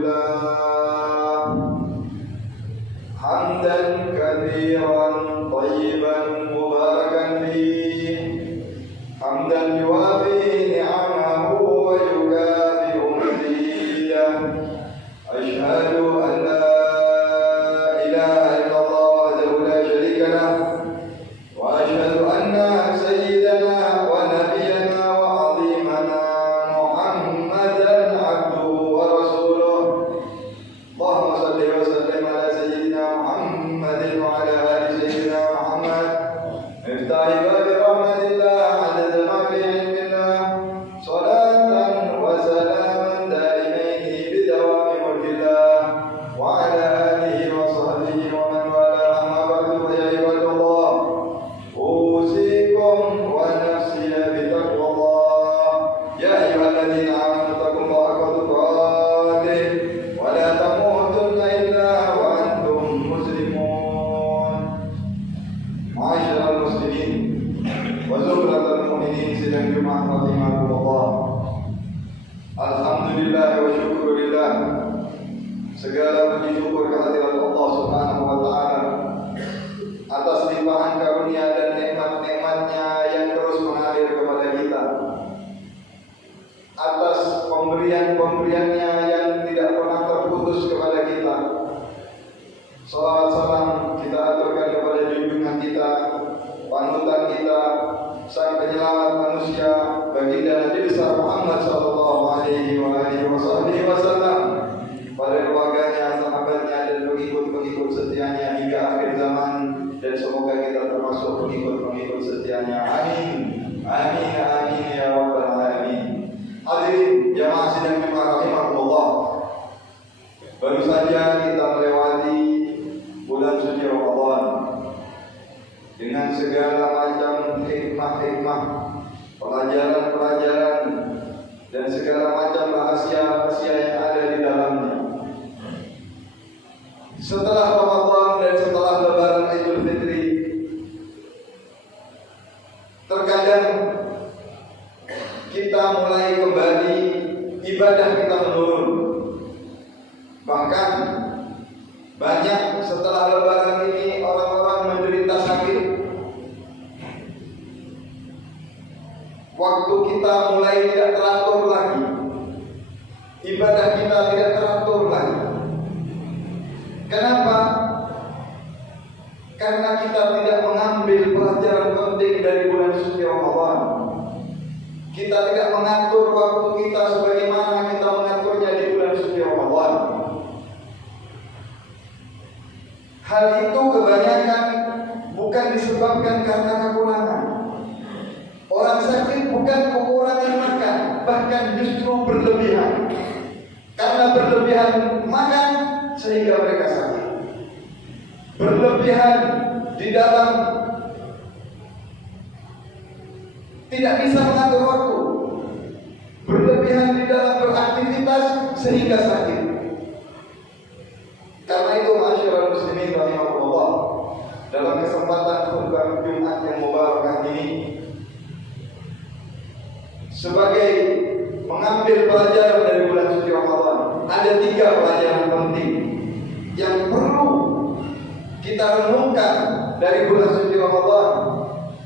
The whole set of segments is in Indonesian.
لله حمدا كثيرا طيبا مباركا فيه حمدا يوافي نعمه ويكافئ مزيده أشهد أن لا إله إلا الله وحده لا شريك له وأشهد أن سيدنا ونبينا وعظيمنا محمدا عبده ورسوله اللهم صل وسلم على سيدنا محمد وعلى آل سيدنا محمد مفتاح باب رحمة الله عدد ما في علم الله صلاة وسلاما دائمين بدوام ملك الله وعلى آله وصحبه ومن والاه أما بعد فيا عباد الله أوصيكم ونفسي بتقوى الله يا أيها الذين آمنوا اتقوا الله حق تقاته ولا تموتن إلا وأنتم مسلمون معاشر المسلمين وزمرة المؤمنين sidang Jumat rahimahumullah. Alhamdulillah wa syukurillah, segala puji syukur kehadirat Allah Subhanahu wa taala atas limpahan karunia dan nikmat-nikmatnya yang terus mengalir kepada kita, atas pemberian-pemberiannya yang tidak pernah terputus kepada kita. Salawat salam kita aturkan kepada junjungan kita, panutan kita, sang penyelamat manusia, baginda Nabi besar Muhammad sallallahu alaihi wasallam, pada keluarganya, sahabatnya dan pengikut-pengikut setianya hingga akhir zaman, dan semoga kita termasuk pengikut-pengikut setianya. Amin. Amin amin ya rabbal alamin. Hadirin jamaah sidang Jumat rahimahumullah. Baru saja kita melewati bulan suci Ramadan dengan segala macam hikmah-hikmah, pelajaran-pelajaran dan segala macam rahasia-rahasia yang ada di dalamnya. Setelah Ramadan dan setelah Lebaran Idul Fitri, terkadang kita mulai kembali ibadah kita menurun. Bahkan banyak setelah Lebaran ini orang-orang menderita sakit. Waktu kita mulai tidak teratur lagi, ibadah kita tidak teratur lagi. Kenapa? Karena kita tidak mengambil pelajaran penting dari bulan suci Ramadan. Kita tidak mengatur waktu kita sebagaimana kita mengaturnya di bulan suci Ramadan. Hal itu kebanyakan bukan disebabkan karena kekurangan. Orang sakit bukan kekurangan makan, bahkan justru berlebihan. Karena berlebihan makan sehingga mereka sakit. Berlebihan di dalam tidak bisa mengatur waktu. Berlebihan di dalam beraktivitas sehingga sakit. Karena itu masyarakat muslimin rahimahullah, dalam kesempatan khutbah Jumat yang mubarakah ini, sebagai mengambil pelajaran dari bulan suci Ramadan, ada 3 pelajaran penting yang perlu kita renungkan dari bulan suci Ramadan.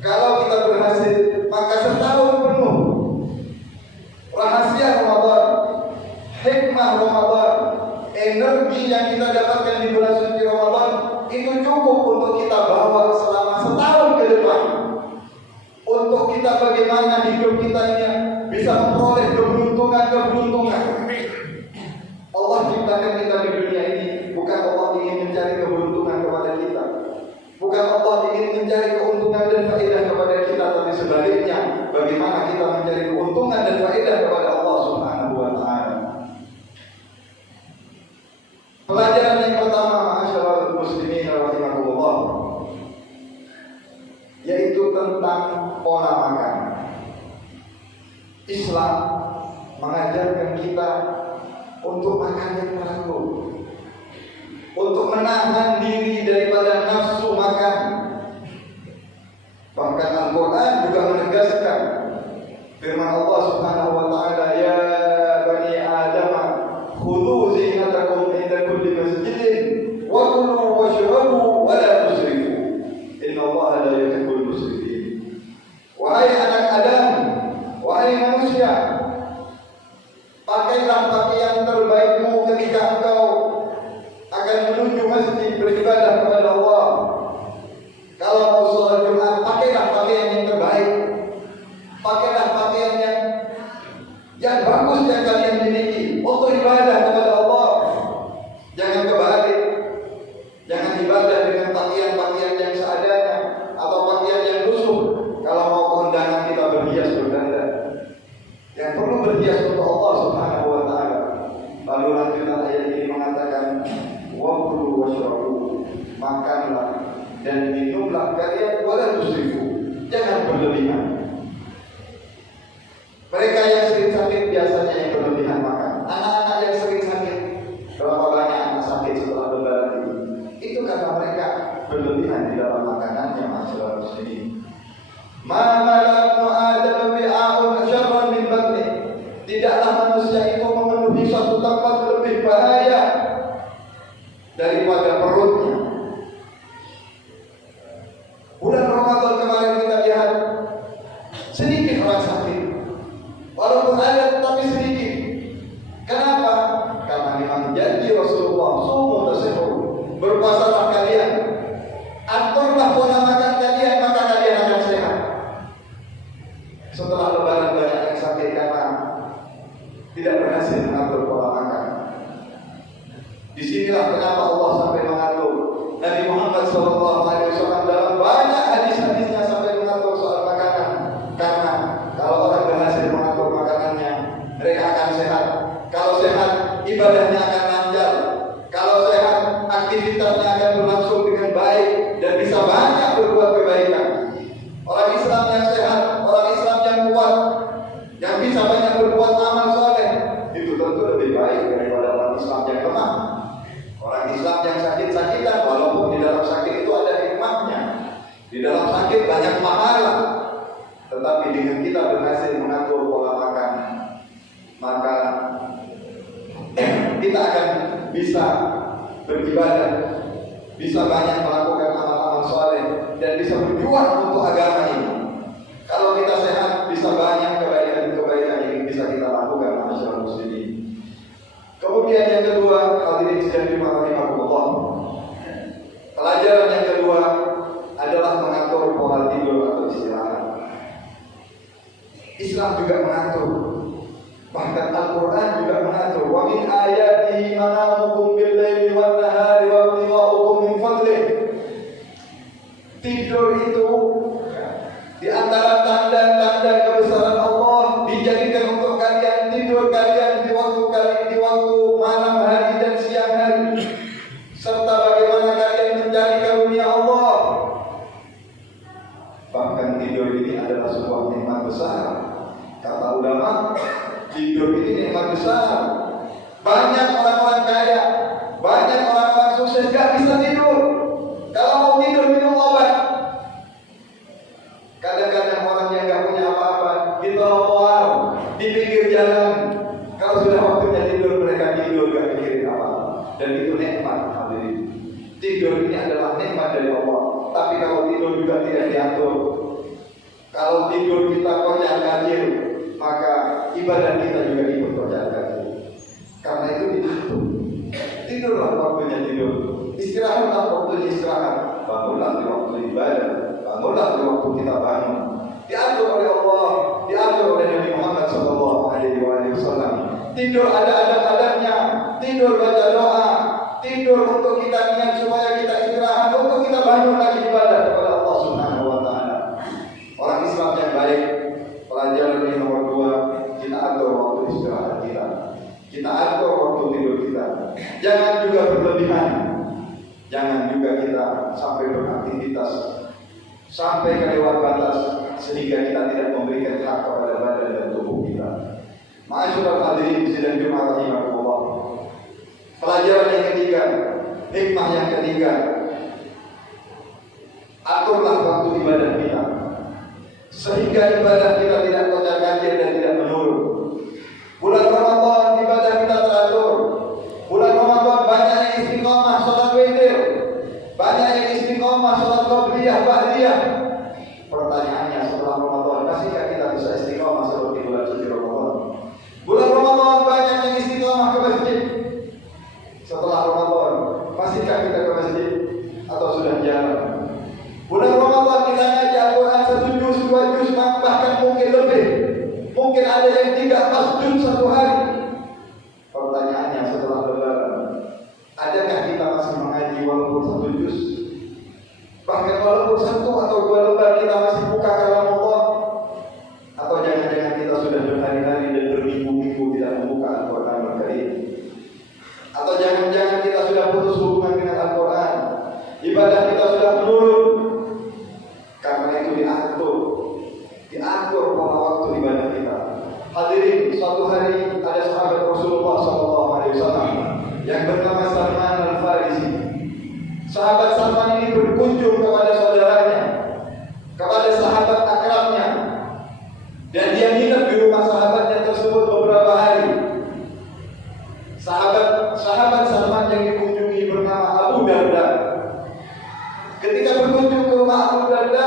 Kalau kita berhasil, maka setahun penuh rahasia Ramadan, hikmah Ramadan, energi yang kita dapatkan di bulan suci Ramadan itu cukup untuk kita bawa selama setahun ke depan. Untuk kita bagaimana hidup kita ini bisa memperoleh keberuntungan. Allah ciptakan kita di dunia ini bukan Allah ingin mencari keberuntungan kepada kita, bukan Allah ingin mencari keuntungan dan faedah kepada kita, tapi sebaliknya bagaimana kita mencari keuntungan dan faedah kepada Allah Subhanahu wa taala. Pelajaran yang pertama, masyarakat muslimin rahimahullah, yaitu tentang pola makan. Islam mengajarkan kita untuk makan yang teratur, untuk menahan diri daripada nafsu makan. Bahkan Al-Quran juga menegaskan firman Allah Subhanahu wa taala, ya bani Adam khudhu zinatakum akan menuju masjid beribadah kepada Allah. Kalau mau sholat Jumat, pakailah pakaian yang terbaik, pakailah pakaian yang bagus yang kalian miliki untuk ibadah kepada Allah. Jangan kebalik, jangan ibadah dengan pakaian-pakaian yang seadanya atau pakaian yang lusuh. Kalau mau kondangan kita berhias berdandan, yang perlu berhias untuk Allah Subhanahu wa Ta'ala. Lalu lanjutan ayat ini mengatakan, waqulu washrabu, makanlah dan minumlah kalian, wala tusrifu, jangan berlebihan. Mereka yang sering sakit biasanya yang berlebihan makan. Anak-anak yang sering sakit, berapa banyak anak sakit setelah lebaran ini? Itu karena mereka berlebihan di dalam makanannya, masyarakat muslimin. Ma malaknu Adam bi'a'un syarran min batni. Tidaklah manusia itu memenuhi suatu tempat lebih bahaya daripada perutnya. Bulan Ramadan kemarin kita lihat sedikit orang sakit. Walaupun ada tetapi sedikit. Kenapa? Karena memang janji Rasulullah, sumu tasihhu, berpuasalah kalian, aturlah pola makan kalian, maka kalian akan sehat. Setelah lebaran banyak yang sakit karena tidak berhasil mengatur pola makan. Disinilah kenapa Allah sampai mengatur. Nabi Muhammad SAW dalam banyak hadis-hadisnya sampai mengatur soal makanan. Karena kalau orang berhasil mengatur makanannya, mereka akan sehat. Kalau sehat, ibadahnya akan lancar. Kalau sehat, aktivitasnya akan berlangsung dengan baik dan bisa banyak berbuat kebaikan. Orang Islam yang sehat, orang Islam yang kuat, yang bisa banyak berbuat amal soleh, itu tentu lebih baik daripada orang Islam yang lemah. Orang Islam yang sakit-sakitan, walaupun di dalam sakit itu ada hikmahnya, di dalam sakit banyak pahala. Tetapi dengan kita berhasil mengatur pola makan, maka kita akan bisa beribadah, bisa banyak melakukan amal-amal soleh, dan bisa berjuang untuk agama ini. Kalau kita sehat, bisa banyak kebaikan-kebaikan yang bisa kita lakukan, masyarakat muslimin. Kemudian yang kedua, hadirin sekalian rahimahumullah, pelajaran yang kedua adalah mengatur pola tidur atau istirahat. Islam juga mengatur, bahkan Al-Quran juga mengatur. Wa min ayatihi manamukum bil-laili wan-nahari wa ibtiga'ukum min fadlih. Tidur itu di antara tanda-tanda kebesaran Allah, dijadikan untuk kalian tidur kalian di waktu malam hari dan siang hari, serta bagaimana kalian mencari karunia Allah. Bahkan tidur ini adalah sebuah nikmat besar. Kata ulama, tidur ini nikmat besar. Banyak orang-orang kaya, banyak orang-orang sukses gak bisa tidur. Kalau mau tidur minum obat. Kadang-kadang orang yang gak punya apa-apa di trotoar, di pinggir jalan, kalau sudah waktunya tidur mereka tidur gak mikirin apa. Dan itu nikmat, hadirin. Tidur ini adalah nikmat dari Allah. Tapi kalau tidur juga tidak diatur, kalau tidur kita kocar-kacir, maka ibadah kita juga ikut kocar-kacir. Karena itu diatur. Tidurlah waktunya tidur, istirahatlah waktunya istirahat, bangunlah di waktu ibadah, bangunlah di waktu kita bangun. Diatur oleh Allah, diatur oleh Nabi Muhammad SAW. Tidur ada adab-adabnya, tidur baca doa, tidur untuk kita niat supaya kita istirahat, untuk kita bangun lagi ibadah kepada Allah Subhanahu wa Ta'ala. Orang Islam yang baik, pelajaran yang nomor 2, kita atur waktu istirahat kita, kita atur waktu tidur kita. Jangan juga berlebihan, jangan juga kita sampai beraktivitas sampai kelewat batas sehingga kita tidak memberikan hak kepada badan dan tubuh kita. Ma'asyiral hadirin sidang Jumat rahimahullah. Pelajaran yang ketiga, hikmah yang ketiga, aturlah waktu ibadah kita sehingga ibadah kita tidak kocar-kacir dan tidak menurun. Bulan Ramadan ibadah kita teratur. Bulan Ramadan banyak yang istiqomah sholat witir, banyak yang istiqomah sholat qobliyah ba'diyah. Pertanyaannya, setelah Ramadan masihkah kita bisa istiqomah seperti bulan suci Ramadan? Bulan Ramadan banyak yang istiqomah ke masjid. Setelah Ramadan Masihkah kita ke masjid atau sudah jarang? Bulan Ramadan kita ngaji Al-Quran 1 juz, 2 juz, bahkan mungkin lebih. Mungkin ada yang 3-4 juz satu hari. Pertanyaannya setelah lebaran, adakah kita masih mengaji walaupun 1 juz? Bahkan walaupun 1 atau 2 lembar kita masih buka kalam Allah? Atau jangan-jangan kita sudah berhari-hari dan berminggu-minggu tidak membuka Al-Quran Al-Karim? Atau jangan-jangan kita sudah putus hubungan dengan Al-Quran? Ibadah kita sudah menurun. Karena itu diatur pola waktu ibadah kita. Hadirin, suatu hari ada sahabat Rasulullah SAW yang bernama Salman Al-Farisi. Sahabat Salman ini berkunjung kepada saudaranya, kepada sahabat akrabnya, dan dia nginep di rumah sahabatnya tersebut beberapa hari. Sahabat Salman yang dikunjungi bernama Abu Darda. Ketika berkunjung ke rumah Abu Darda,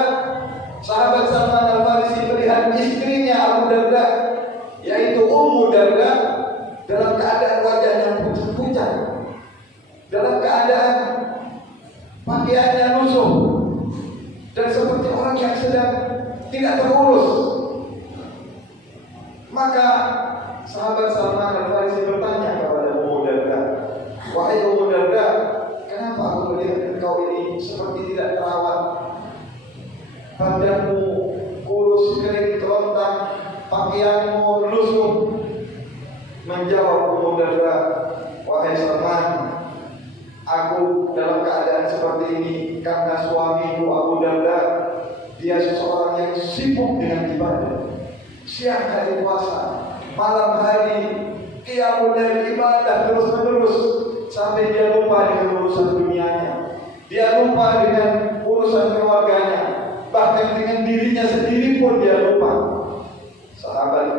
sahabat Salman Al-Farisi melihat istrinya Abu Darda, yaitu Ummu Darda, dalam keadaan wajahnya pucat-pucat, dalam keadaan pakaiannya lusuh, dan seperti orang yang sedang tidak terurus. Maka sahabat Salman Al-Farisi bertanya kepada Ummu Darda, "Wahai Ummu Darda, kenapa aku melihat engkau ini seperti tidak terawat? Badanmu kurus, kering, kerontang, pakaianmu lusuh." Menjawab Ummu Darda, "Wahai Salman, aku dalam keadaan seperti ini karena suamiku Abu Darda, dia seseorang yang sibuk dengan ibadah. Siang hari puasa, malam hari qiyamul lail, ibadah terus-menerus sampai dia lupa dengan urusan dunianya. Dia lupa dengan urusan keluarganya, bahkan dengan dirinya sendiri pun dia lupa." Sahabat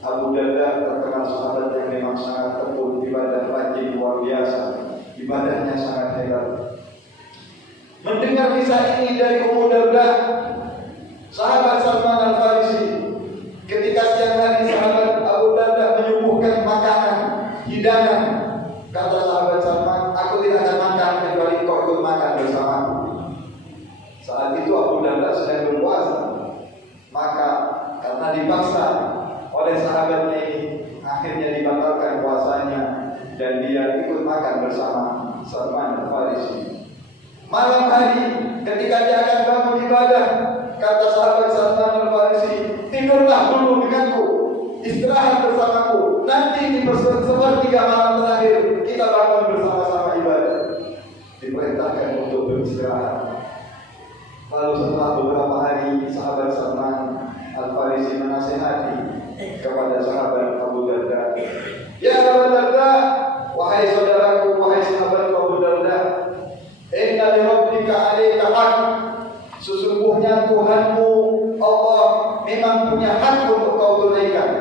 Abu Darda terkenal sahabat yang memang sangat tekun ibadah, rajin, luar biasa. Ibadahnya sangat hebat. Mendengar kisah ini dari Ummu Darda, sahabat Salman Al-Farisi, ketika siang hari sahabat Abu Darda menyuguhkan makanan, hidangan, kata sahabat Salman, "Aku tidak akan makan kecuali kau ikut makan bersamaku." Saat itu Abu Darda sedang berpuasa, maka karena dipaksa oleh sahabatnya ini, akhirnya dibatalkan puasanya dan dia ikut makan bersama Salman Al-Farisi. Malam hari ketika dia akan bangun ibadah, kata sahabat Salman Al-Farisi, "Tidurlah dulu denganku, istirahat bersamaku. Nanti di sepertiga malam terakhir kita bangun bersama-sama ibadah." Diperintahkan untuk beristirahat. Lalu setelah beberapa hari, sahabat Salman Al-Farisi menasihati kepada sahabat Abu Darda, "Ya Abu Darda, wahai saudaraku, wahai sahabat Abu Darda, inna li rabbika 'alaika haq." Sesungguhnya Tuhanmu Allah memang punya hak untuk kau tunaikan.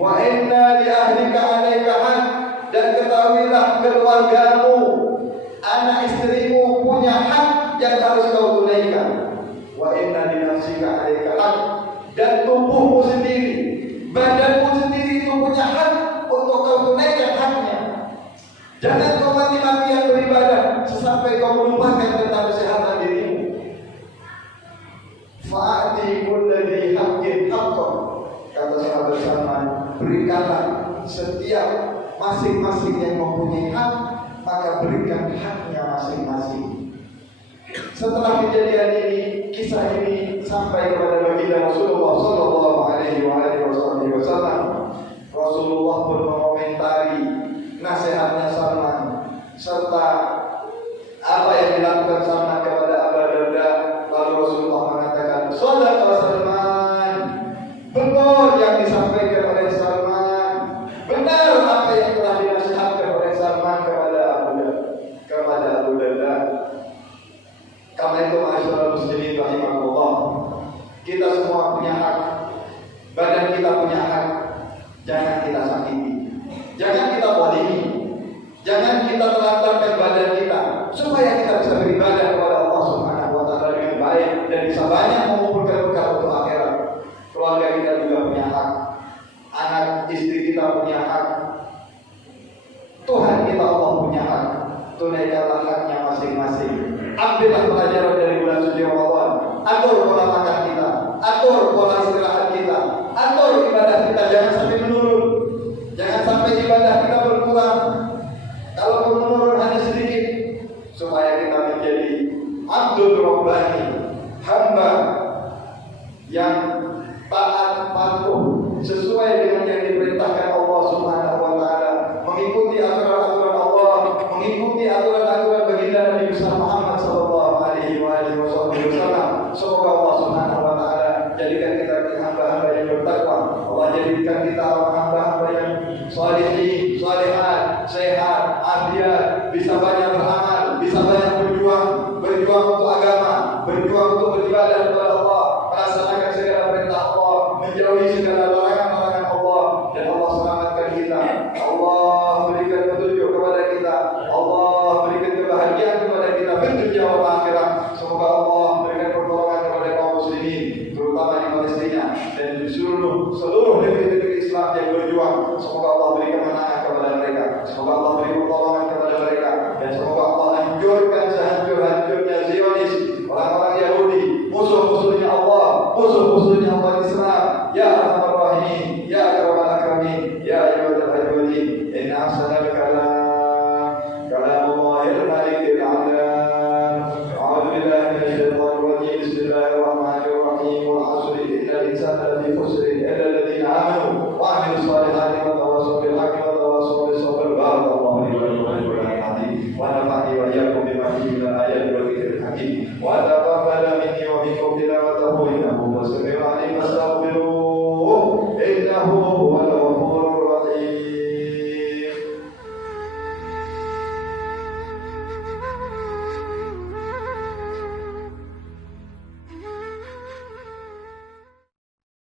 Wa inna li ahlika 'alaika haq, dan ketahuilah keluargamu, anak istrimu punya hak yang harus kau tunaikan. Wa inna li nafsika 'alaika haq, dan tubuhmu sendiri, badanmu sendiri itu punya hak untuk kau tunaikan haknya. Jangan kau mati-matian beribadah sampai kau melupakan tentang kesehatan dirimu. Fa'ati kulladhi haqqin haqqan, kata sahabat Salman, berikanlah setiap masing-masing yang mempunyai hak, maka berikan haknya masing-masing. Setelah kejadian ini, kisah ini sampai kepada baginda Rasulullah Sallallahu Alaihi Wasallam. Rasulullah pun mengomentari nasihatnya Salman serta apa yang dilakukan Salman kepada Abu Darda. Lalu Rasulullah mengatakan, "Shadaqa Salman." Benar yang disampaikan oleh Salman, benar apa yang telah dinasihatkan oleh Salman kepada Abu Darda. Karena itu ma'asyiral muslimin rahimakumullah, kita semua punya hak. Badan kita punya hak. Jangan kita sakiti, jangan kita zalimi, jangan kita telantarkan badan kita, supaya kita bisa beribadah kepada Allah Subhanahu wa taala dengan baik dan bisa banyak mengumpulkan berkah untuk akhirat. Keluarga kita juga punya hak. Anak istri kita punya hak. Tuhan kita Allah punya hak. Tunaikan tunaikanlah haknya masing-masing. Ambillah pelajaran dari bulan suci Ramadan. Atur pola makan kita, atur pola istirahat kita, atur ibadah kita, jangan sampai menurun. Jangan sampai ibadah kita berkurang. Kalau menurun hanya sedikit, supaya kita menjadi abdul rabbani, hamba yang taat patuh sesuai dengan yang diperintahkan Allah Subhanahu wa taala, mengikuti aturan-aturan Allah, mengikuti aturan-aturan baginda Nabi besar Muhammad sallallahu alaihi wasallam. Semoga Allah Subhanahu wa taala jadikan kita hamba-hamba yang bertakwa. Allah jadikan kita hamba-hamba yang salihin, salihat, sehat, afiat, bisa banyak beramal, bisa banyak berjuang untuk agama, berjuang untuk beribadah kepada Allah, melaksanakan segala perintah Allah, menjauhi segala larangan-larangan Allah, dan Allah selamatkan kita. Allah berikan petunjuk kepada kita, Allah berikan kebahagiaan kepada kita di dunia dan akhirat. Semoga Allah berikan pertolongan kepada kaum muslimin, terutama di Palestina dan di seluruh negeri-negeri Islam yang berjuang. Semoga Allah beri kemenangan kepada mereka, semoga Allah beri pertolongan kepada mereka, dan semoga Allah hancurkan sehancur-hancurnya Zionis, orang-orang Yahudi, musuh-musuhnya Allah